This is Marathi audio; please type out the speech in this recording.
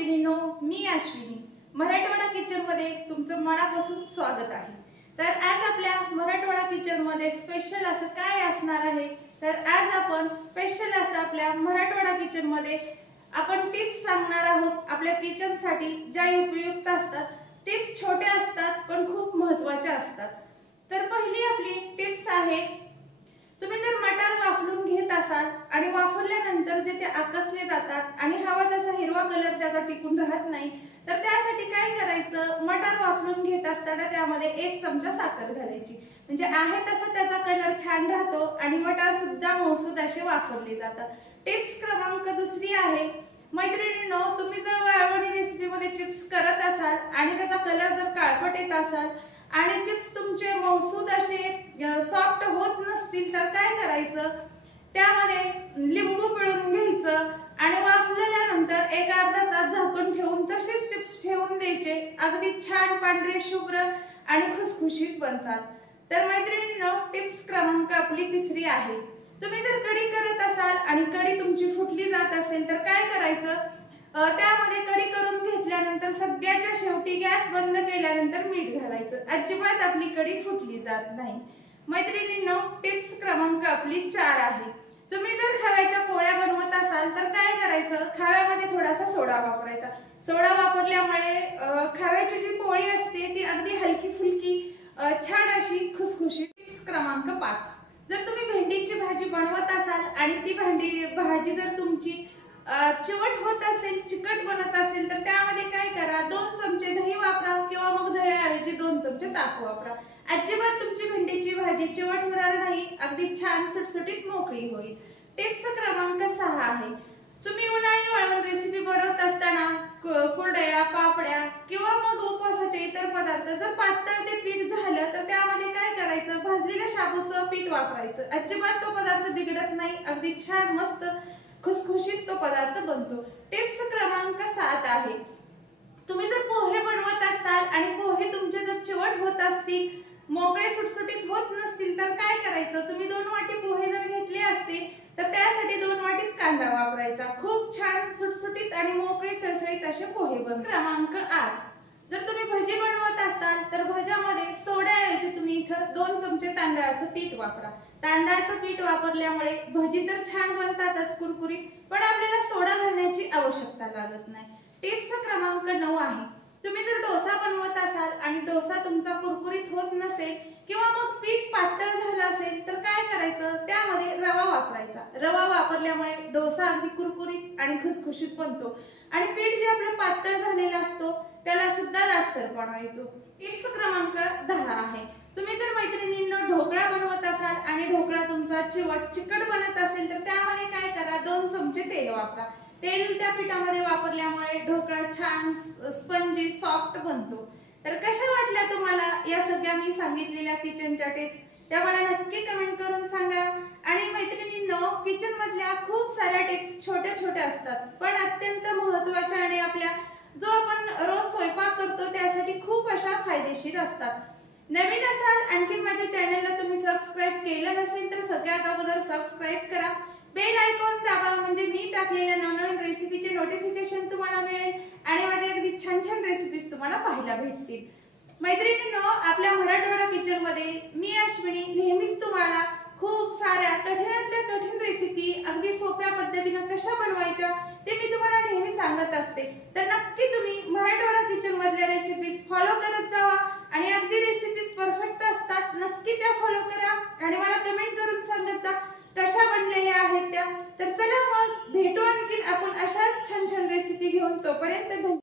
मैत्रिणींनो, मी अश्विनी मराठवाडा किचन मध्ये तुमचं मनापासून स्वागत आहे। तर आज आपल्या मराठवाडा किचन मध्ये स्पेशल असं काय असणार आहे, तर आज आपण स्पेशल असं आपल्या मराठवाडा किचन मध्ये आपण टिप्स सांगणार आहोत आपल्या किचन साठी, ज्या उपयुक्त असतात। टिप्स छोट्या असतात पण खूप महत्त्वाच्या असतात। तर पहिली आपली टिप्स आहे, तुम्ही जर मटार वाफलून घेत असाल आणि वाफरल्यानंतर जे ते आकसले जातात आणि हवा तसा हिरवा कलर त्याचा टिकून राहत नाही, तर त्यासाठी काय करायचं, मटार वाफलून घेत असताना त्यामध्ये 1 चमचा साखर घालायची, म्हणजे आहे तसा त्याचा कलर छान राहतो आणि मटार सुद्धा मौसूद असे वाफरले जातात। टिप्स क्रमांक दुसरी आहे, मैत्रिणींनो, तुम्ही जर वाळवणी रेसिपी मध्ये चिप्स करत असाल आणि त्याचा कलर जर काळपट येत असाल आणि चिप्स तुमचे मौसूद असे सॉफ्ट होत नसतील, तर काय करायचं, त्यामध्ये लिंबू पिळून घ्यायचं आणि वाफवल्यानंतर 1 अर्धा तास झाकून ठेवून तसेच चिप्स ठेवून द्यायचे। अगदी छान पांढरे शुभ्र आणि खुसखुशीत बनतात। तर मैत्रिणींनो, टिप्स क्रमांक आपली तिसरी आहे, तुम्ही जर कढी करत असाल आणि कढी तुमची फुटली जात असेल, तर काय करायचं, त्यामध्ये कढी करून घेतल्यानंतर सगळ्याच्या शेवटी गॅस बंद केल्यानंतर मीठ घालायचं, अजिबात आपली कढी फुटली जात नाही। मैत्रिणींनो, टिप्स क्रमांक आपली 4 आहे, तुम्ही जर खव्याच्या पोळ्या बनवत असाल तर काय करायचं, खव्यामध्ये थोडासा सोडा वापरायचा। सोडा वापरल्यामुळे खव्याची जी पोळी असते ती अगदी हलकी फुलकी छान अशी खुसखुशीत। टिप्स क्रमांक 5, जर तुम्ही भेंडीची भाजी बनवत असाल आणि ती भाजी जर तुमची चिवट होत असेल, चिकट बनत असेल, तर त्यामध्ये काय करा, 2 चमचे दही वापरा किंवा मग दह्याऐवजी 2 चमचे ताक वापरा। अजिबात तुमची भेंडीची भाजी चिवट होणार नाही, अगदी छान सुटसुटीत मोकळी होईल। टिप्स क्रमांक 6 आहे, तुम्ही उन्हाळी वाळवण रेसिपी बनवत असताना कुरडया, पापड्या किंवा मग उपवासाचे इतर पदार्थ जर पातळ ते पीठ झालं, तर त्यामध्ये काय करायचं, भाजलेल्या शाबूचं पीठ वापरायचं। अजिबात तो पदार्थ बिघडत नाही, अगदी छान मस्त खुसखुशीत तो पदार्थ बनतो। टिप्स क्रमांक 7 आहे, तुम्ही जर पोहे बनवत असाल आणि पोहे तुमचे जर चिवट होत असतील, मोकळे सुटसुटीत होत नसतील, तर काय करायचं, तुम्ही 2 वाटी पोहे जर घेतले असते तर त्यासाठी 2 वाटीच कांदा वापरायचा। खूप छान सुटसुटीत आणि मोकळे सळसळीत असे पोहे बनतात। क्रमांक 8, जर तुम्ही भजी बनवत असाल तर भज्यामध्ये सोड्याऐवजी तुम्ही इथं 2 चमचे तांदळाचं पीठ वापरा। तांदळाचं पीठ वापरल्यामुळे भजी तर छान बनतातच कुरकुरीत, पण आपल्याला सोडा घालण्याची आवश्यकता लागत नाही। टिप्स क्रमांक 9 आहे, तुम्ही जर डोसा बनवत असाल आणि डोसा तुमचा कुरकुरीत होत नसेल किंवा मग पीठ पातळ झालं असेल, तर काय करायचं, त्यामध्ये रवा वापरायचा। रवा वापरल्यामुळे डोसा अगदी कुरकुरीत आणि खुसखुशीत बनतो आणि पीठ जे आपलं पातळ झालेलं असतो त्याला सुद्धा लाटसरपणा येतो। टिप्स क्रमांक 10 आहे, तुम्ही जर मैत्रिणींनो ढोकळा बनवत असाल आणि ढोकळा तुमचा चिकट बनत असेल, तर त्यामध्ये काय करा, 2 चमचे तेल वापरा। तेल त्या पिठामध्ये वापरल्यामुळे ढोकळा छान स्पंजी सॉफ्ट बनतो। तर कशा वाटल्या तुम्हाला या सगळ्या मी सांगितलेल्या किचनच्या टिप्स, त्या मला नक्की कमेंट करून सांगा। आणि मैत्रिणींनो, किचन मधल्या खूप साऱ्या टिप्स छोट्या छोट्या असतात पण अत्यंत महत्त्वाच्या आणि आपल्या जो आपण रोज स्वयंपाक करतो त्यासाठी खूप अशा फायदेशीर असतात। नवीन असाल, आणखी माझ्या चॅनलला तुम्ही सबस्क्राइब केलं नसेल, तर सगळ्यात अगोदर सबस्क्राइब करा, बेल आयकॉन दाबा, म्हणजे मी टाकलेल्या नवनवीन रेसिपीचे नोटिफिकेशन तुम्हाला मिळेल आणि माझ्या अगदी छान छान रेसिपीज तुम्हाला पाहायला भेटतील। मैत्रिणींनो, आपल्या मराठवाडा किचन मध्ये मी अश्विनी नेहमीच तुम्हाला खूप साऱ्या कठीणातल्या कठीण रेसिपी अगदी सोप्या पद्धतीने कशा बनवायच्या ते मी तुम्हाला नेहमी सांगत असते। तर नक्की तुम्ही मराठवाडा किचन मधल्या रेसिपीज फॉलो करत जावा आणि अगदी रेसिपीज परफेक्ट असतात, नक्की त्या फॉलो करा आणि मला कमेंट करून सांगत जा कशा बनलेल्या आहेत त्या। तर चला मग भेटू आणखी आपण अशाच छान छान रेसिपी घेऊन, तोपर्यंत